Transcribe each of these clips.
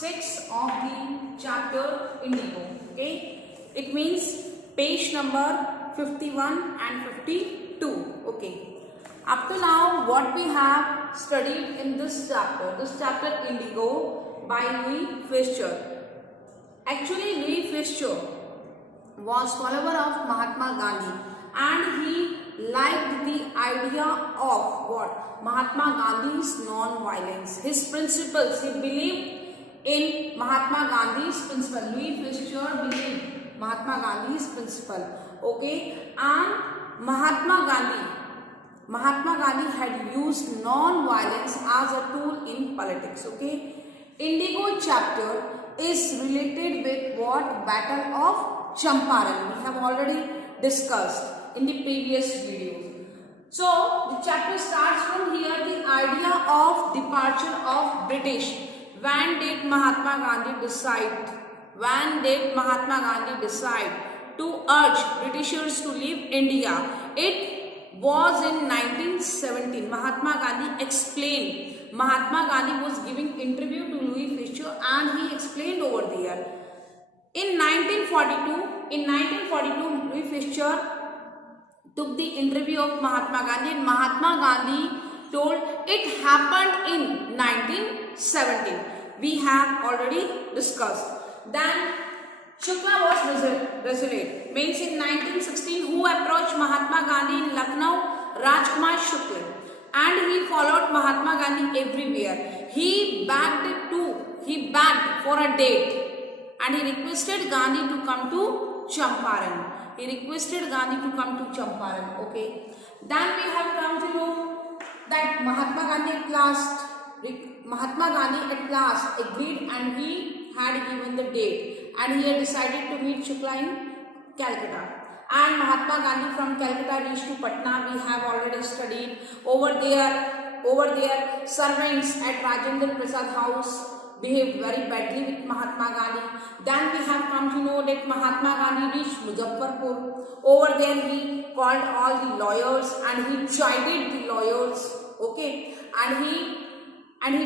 6 of the chapter Indigo. Okay, it means page number 51 and 52. Okay, up to now what we have studied in this chapter Indigo by Louis Pasteur. Actually, Louis Pasteur was follower of Mahatma Gandhi, and he liked the idea of what? Mahatma Gandhi's non-violence, his principles. He believed in Mahatma Gandhi's principle. Louis Pasteur believed Mahatma Gandhi's principle. Okay, and Mahatma Gandhi had used non-violence as a tool in politics. Okay, Indigo chapter is related with what? Battle of Champaran. We have already discussed in the previous video. So the chapter starts from here, the idea of departure of British. When did Mahatma Gandhi decide? When did Mahatma Gandhi decide to urge Britishers to leave India? It was in 1917. Mahatma Gandhi explained. Mahatma Gandhi was giving interview to Louis Pasteur, and he explained over there. In 1942, Louis Pasteur took the interview of Mahatma Gandhi, and Mahatma Gandhi told it happened in 1917. We have already discussed. Then Shukla was resolute. Means in 1916, who approached Mahatma Gandhi in Lucknow? Rajkumar Shukla. And he followed Mahatma Gandhi everywhere. He begged for a date, and he requested Gandhi to come to Champaran. Okay. Then we have come to know that Mahatma Gandhi at last agreed, and he had given the date, and he had decided to meet Shukla in Calcutta. And Mahatma Gandhi from Calcutta reached to Patna. We have already studied over there. Servants at Rajendra Prasad house behaved very badly with Mahatma Gandhi. Then we have come to know that Mahatma Gandhi reached Muzaffarpur. Over there he called all the lawyers, and he chided the lawyers. Okay, and he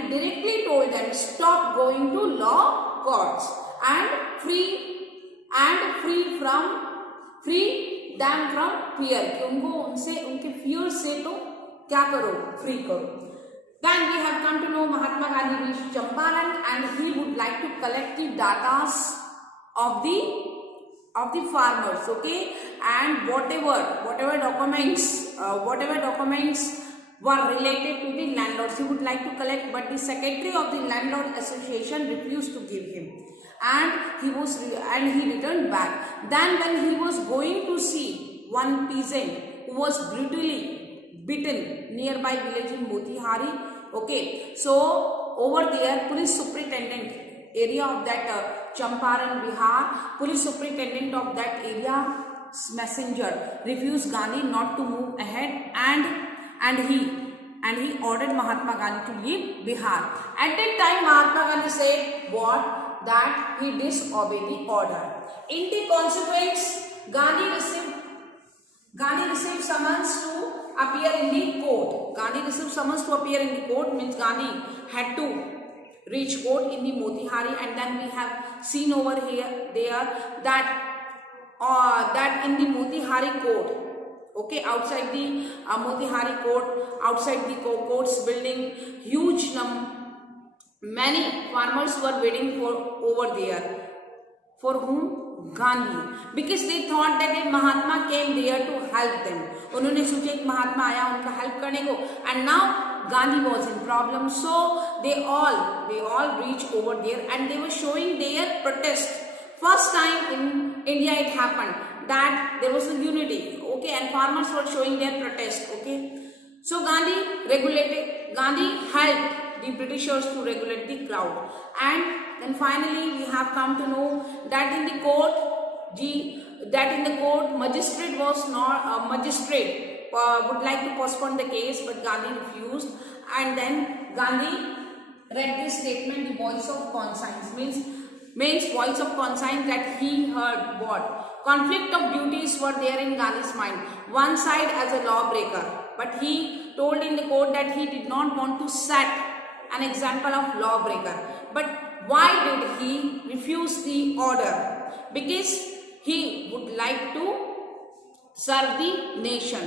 directly told them, stop going to law courts and free them from fear. कि उनके fear से तो क्या करो? Free करो. Then we have come to know Mahatma Gandhi reached Champaran, and he would like to collect the data of the farmers. Okay, and whatever documents were related to the landlords, he would like to collect, but the secretary of the landlord association refused to give him, and he returned back. Then when he was going to see one peasant who was brutally bitten nearby village in Motihari. Okay, so over there, police superintendent area of that Champaran, Bihar, police superintendent of that area, messenger refused Gandhi not to move ahead, and he ordered Mahatma Gandhi to leave Bihar. At that time, Mahatma Gandhi said what? That he disobeyed the order. In the consequence, Gandhi received summons to appear in the court. Means Gandhi had to reach court in the Motihari, and then we have seen over there that in the Motihari court. Okay, outside the Motihari court, outside the court's building, many farmers were waiting for over there. For whom? Gandhi. Because they thought that a Mahatma came there to help them. उन्होंने सोचा एक महात्मा आया उनका help करने को, and now Gandhi was in problem. So they all reached over there, and they were showing their protest. First time in India it happened that there was a unity. Okay, and farmers were showing their protest. Okay, so Gandhi helped the Britishers to regulate the crowd, and then finally we have come to know that in the court, magistrate would like to postpone the case, but Gandhi refused, and then Gandhi read this statement, the voice of conscience, means voice of conscience, that he heard what? Conflict of duties were there in Gandhi's mind. One side as a lawbreaker, but he told in the court that he did not want to set an example of lawbreaker, but why did he refuse the order? Because he would like to serve the nation.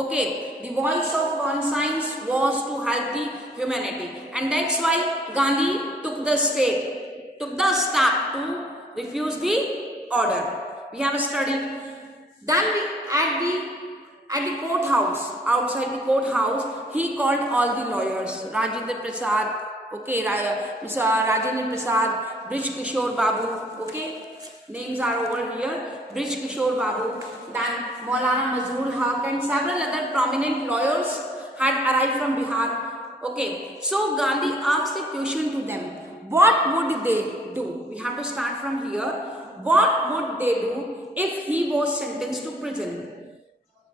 Okay, the voice of conscience was to help the humanity, and that's why Gandhi took the step to refuse the order. We have studied. Then we at the courthouse, outside the courthouse, he called all the lawyers. Rajendra Prasad, okay, Mr. Rajendra Prasad, Brij Kishore Babu, okay, names are over here. Brij Kishore Babu, then Maulana Mazrul Haq, and several other prominent lawyers had arrived from Bihar. Okay, so Gandhi asked a question to them. What would they do? We have to start from here. What would they do if he was sentenced to prison?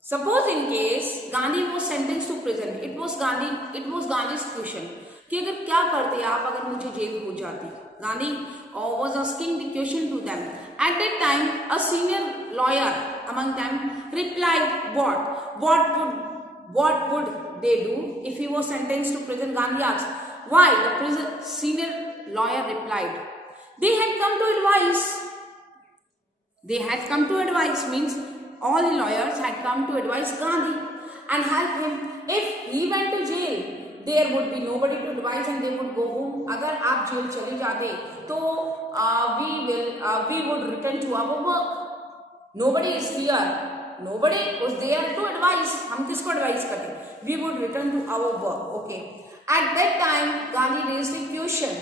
Suppose in case Gandhi was sentenced to prison, it was Gandhi's question कि अगर क्या करते आप अगर मुझे jail हो जाती. Gandhi was asking the question to them. At that time, a senior lawyer among them replied, what would they do if he was sentenced to prison? Gandhi asked. Why? The senior lawyer replied, they had come to advise. They had come to advise means all the lawyers had come to advise Gandhi and help him. If he went to jail, there would be nobody to advise and they would go home. अगर आप jail चले जाते तो we would return to our work. Nobody is here. Nobody was there to advise. हम किसको advise करते? We would return to our work. Okay. At that time, Gandhi raised the question.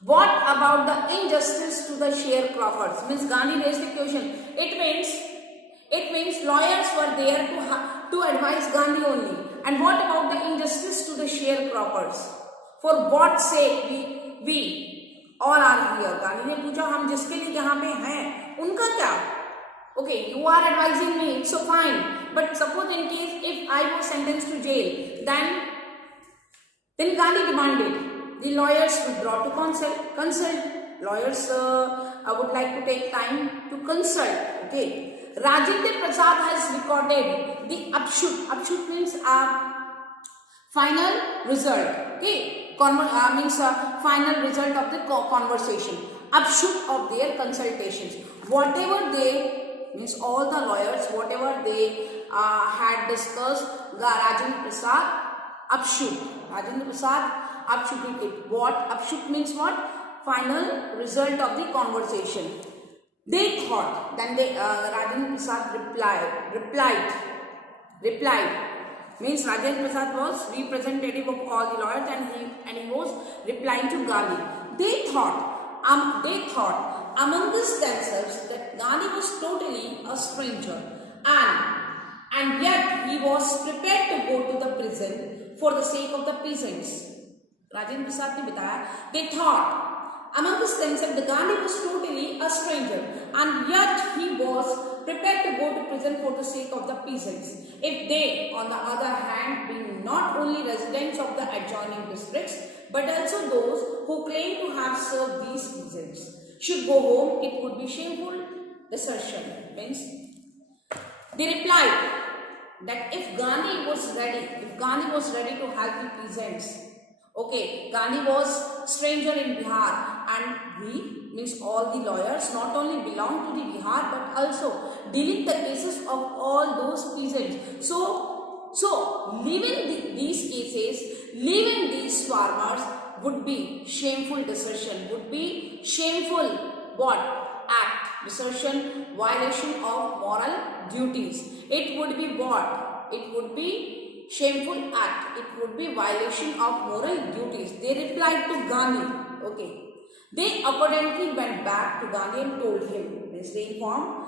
What about the injustice to the sharecroppers? Means Gandhi raised the question. It means lawyers were there to advise Gandhi only. And what about the injustice to the sharecroppers? For what sake we all are here? Gandhi ने पूछा हम जिसके लिए यहाँ पे हैं उनका क्या? Okay, you are advising me, it's so fine. But suppose in case if I was sentenced to jail, then Gandhi demanded the lawyers withdraw to consult. Lawyers would like to take time to consult. Okay. Rajendra Prasad has recorded the upshoot means final result. Okay. Means final result of the conversation. Upshoot of their consultations. Whatever they means all the lawyers, whatever they had discussed, Rajendra Prasad upshoot. Rajendra Prasad upshooted it. What upshoot means? What? Final result of the conversation. They thought. Then Rajendra Prasad replied. Means Rajendra Prasad was representative of all the lawyers and he was replying to Gandhi. They thought among themselves that Gandhi was totally a stranger and yet he was prepared to go to the prison for the sake of the peasants. Rajendra Prasad ने बताया, they thought among themselves that Gandhi was totally a stranger and yet he was prepared to go to prison for the sake of the peasants. If they, on the other hand, being not only residents of the adjoining districts but also those who claim to have served these peasants, should go home, it would be shameful desertion. Means they replied that if Gandhi was ready to help the peasants. Okay, Gandhi was stranger in Bihar and we means all the lawyers not only belong to the Bihar but also dealing the cases of all those peasants. So leaving these cases, leaving these farmers would be shameful desertion, would be shameful what? Act. Desertion, violation of moral duties. It would be what? It would be shameful act. It would be violation of moral duties. They replied to Gandhi. Okay. They accordingly went back to Gandhi and told him, means they informed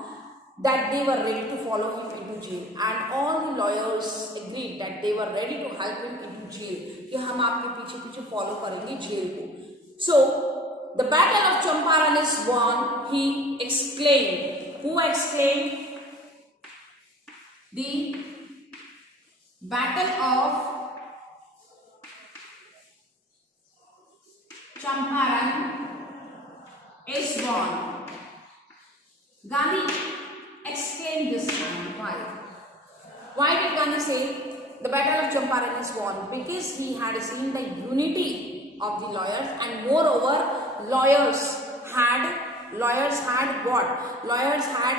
that they were ready to follow him into jail. And all the lawyers agreed that they were ready to help him into jail. कि हम आपके पीछे follow करेंगे jail को. So the battle of Champaran is won. He exclaimed. Who exclaimed? The Battle of Champaran is won. Gandhi exclaimed this time. Why? Why did Gandhi say the Battle of Champaran is won? Because he had seen the unity of the lawyers and moreover lawyers had what? Lawyers had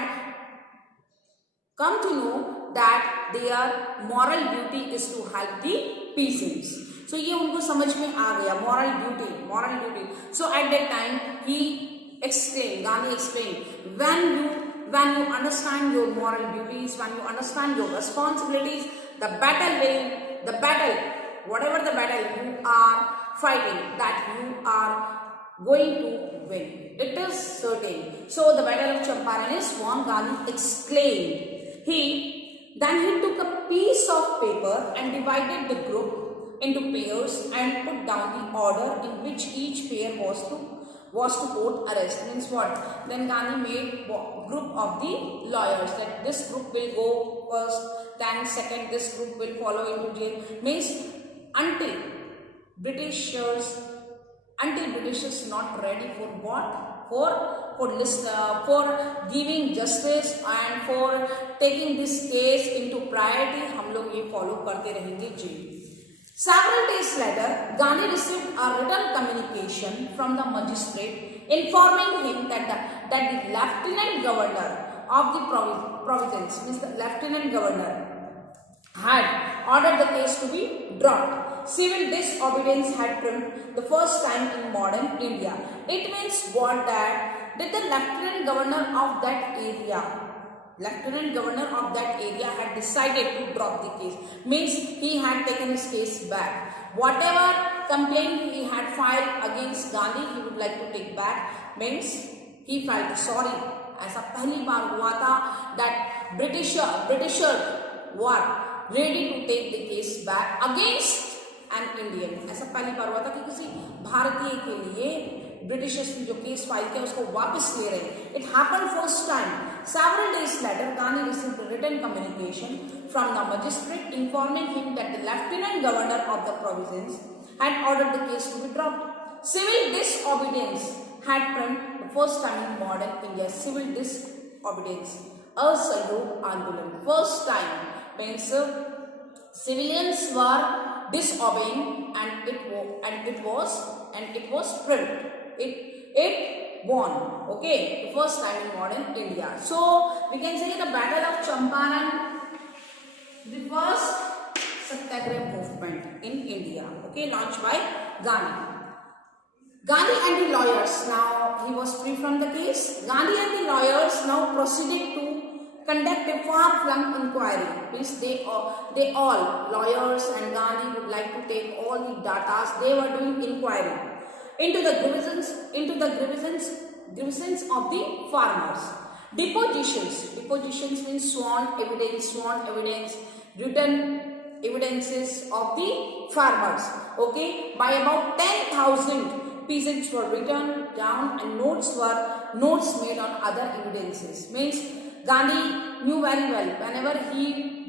come to know that their moral duty is to help the peasants. So ये उनको समझ में आ गया, moral duty. So at that time he explained, Gandhi explained, when you understand your moral duties, when you understand your responsibilities, whatever the battle you are fighting, that you are going to win. It is certain. So the battle of Champaran is won, Gandhi explained. Then he took a piece of paper and divided the group into pairs and put down the order in which each pair was to quote arrest. Means what? Then Gandhi made group of the lawyers, that this group will go first, then second this group will follow into jail. Means until Britishers not ready for what? For giving justice and for taking this case into priority, हम लोग ये follow करते रहेंगे जी. Several days later, Gandhi received a written communication from the magistrate informing him that the lieutenant governor of the province, means the lieutenant governor, had ordered the case to be dropped. Civil disobedience had triumphed the first time in modern India. It means what? That the lieutenant governor of that area had decided to drop the case. Means he had taken his case back. Whatever complaint he had filed against Gandhi, he would like to take back. Means he felt sorry. ऐसा पहली बार हुआ था that Britisher were ready to take the case back against an Indian. ऐसा पहली बार हुआ था कि किसी भारतीय के लिए ब्रिटिशर्स ने जो केस फाइल किया उसको वापस ले रहे. It happened first time. Several days later, Gandhi received a written communication from the magistrate informing him that the lieutenant governor of the province had ordered the case to be dropped. Civil disobedience had triumphed the first time in modern India. Civil disobedience, Asahयोग Andolan. First time means civilians were disobeying and it was triumphed. It won. Okay, the first time in modern India. So we can say the Battle of Champaran, the first Satyagraha movement in India. Okay, launched by Gandhi. Gandhi and the lawyers. Now he was free from the case. Gandhi and the lawyers now proceeded to conduct a far-flung inquiry. Means they all lawyers and Gandhi would like to take all the data. They were doing inquiry into the grievances of the farmers. Depositions means sworn evidence, written evidences of the farmers. Okay, by about 10,000 peasants were written down and notes made on other evidences. Means Gandhi knew very well, whenever he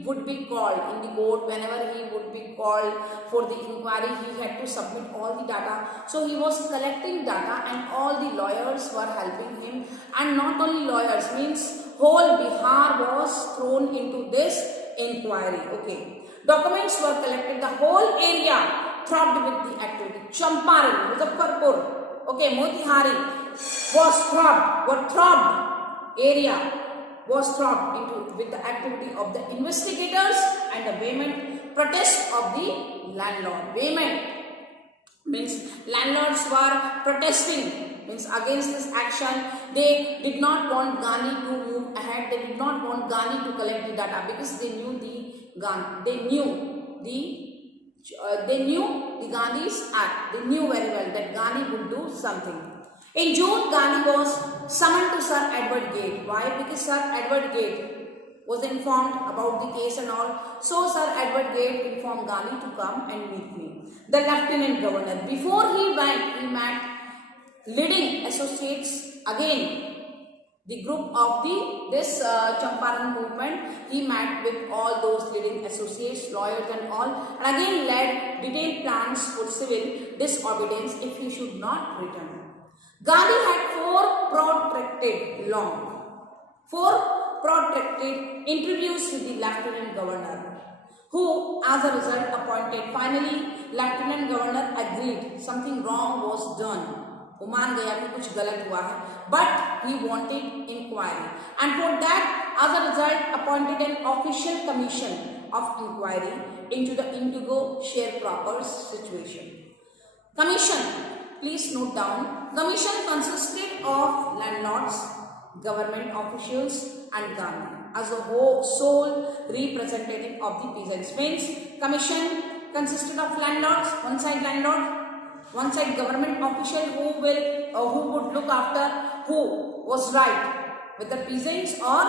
would be called in the court, whenever he would be called for the inquiry, he had to submit all the data. So he was collecting data and all the lawyers were helping him. And not only lawyers, means whole Bihar was thrown into this inquiry. Okay, documents were collected, the whole area throbbed with the activity. Champaran, Muzaffarpur, okay, Motihari area was throbbed into with the activity of the investigators and the vehement protest of the landlord. Vehement means landlords were protesting, means against this action. They did not want Gandhi to move ahead. They did not want Gandhi to collect the data because they knew the Gandhi's act. They knew very well that Gandhi would do something. In June, Gandhi was summoned to Sir Edward Gate. Why? Because Sir Edward Gate was informed about the case and all. So Sir Edward Gate informed Gandhi to come and meet me. The Lieutenant Governor. Before he went, he met leading associates again. The group of this Champaran movement, he met with all those leading associates, lawyers and all, and again led detailed plans for civil disobedience if he should not return. Gandhi had four protracted interviews with the Lieutenant Governor, who as a result appointed. Finally, Lieutenant Governor agreed something wrong was done. वो मान गया कि कुछ गलत हुआ है, but he wanted inquiry, and for that, as a result, appointed an official commission of inquiry into the Indigo sharecroppers situation. Commission, please note down, commission consisted of landlords, government officials and Gandhi as a whole sole representative of the peasants. Means commission consisted of landlords, one side government official who would look after who was right, whether peasants or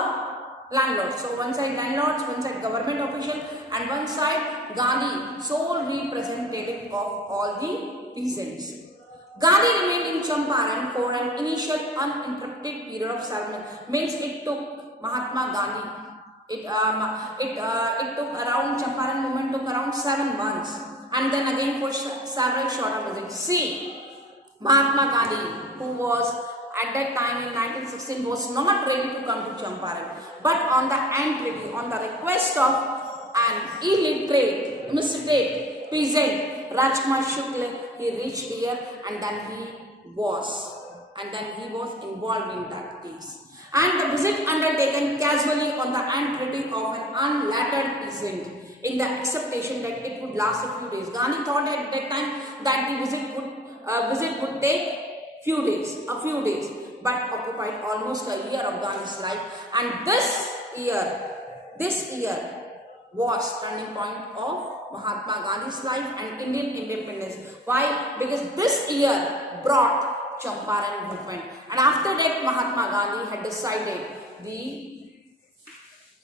landlords. So one side landlords, one side government official, and one side Gandhi, sole representative of all the peasants. Gandhi remained in Champaran for an initial uninterrupted period of 7 months. Means it took Mahatma Gandhi. It took around Champaran movement took around 7 months, and then again for several shorter visits. See, Mahatma Gandhi, who was at that time in 1916 was not ready to come to Champaran, but on the entreaty, on the request of an illiterate peasant Rajkumar Shukla, he reached here, and then he was involved in that case. And the visit undertaken casually on the entreaty of an unlettered peasant in the expectation that it would last a few days. Gandhi thought at that time that the visit would take a few days, but occupied almost a year of Gandhi's life. And this year was turning point of Mahatma Gandhi's life and Indian independence. Why? Because this year brought Champaran movement, and after that Mahatma Gandhi had decided the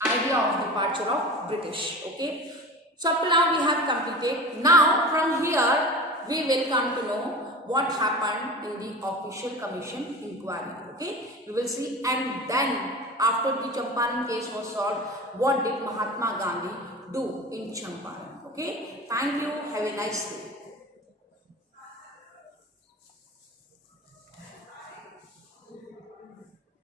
idea of departure of British. Okay, so up to now we have completed. Now from here we will come to know what happened in the official commission inquiry. Okay, we will see, and then after the Champaran case was solved, what did Mahatma Gandhi do in Champaran? Okay, thank you. Have a nice day.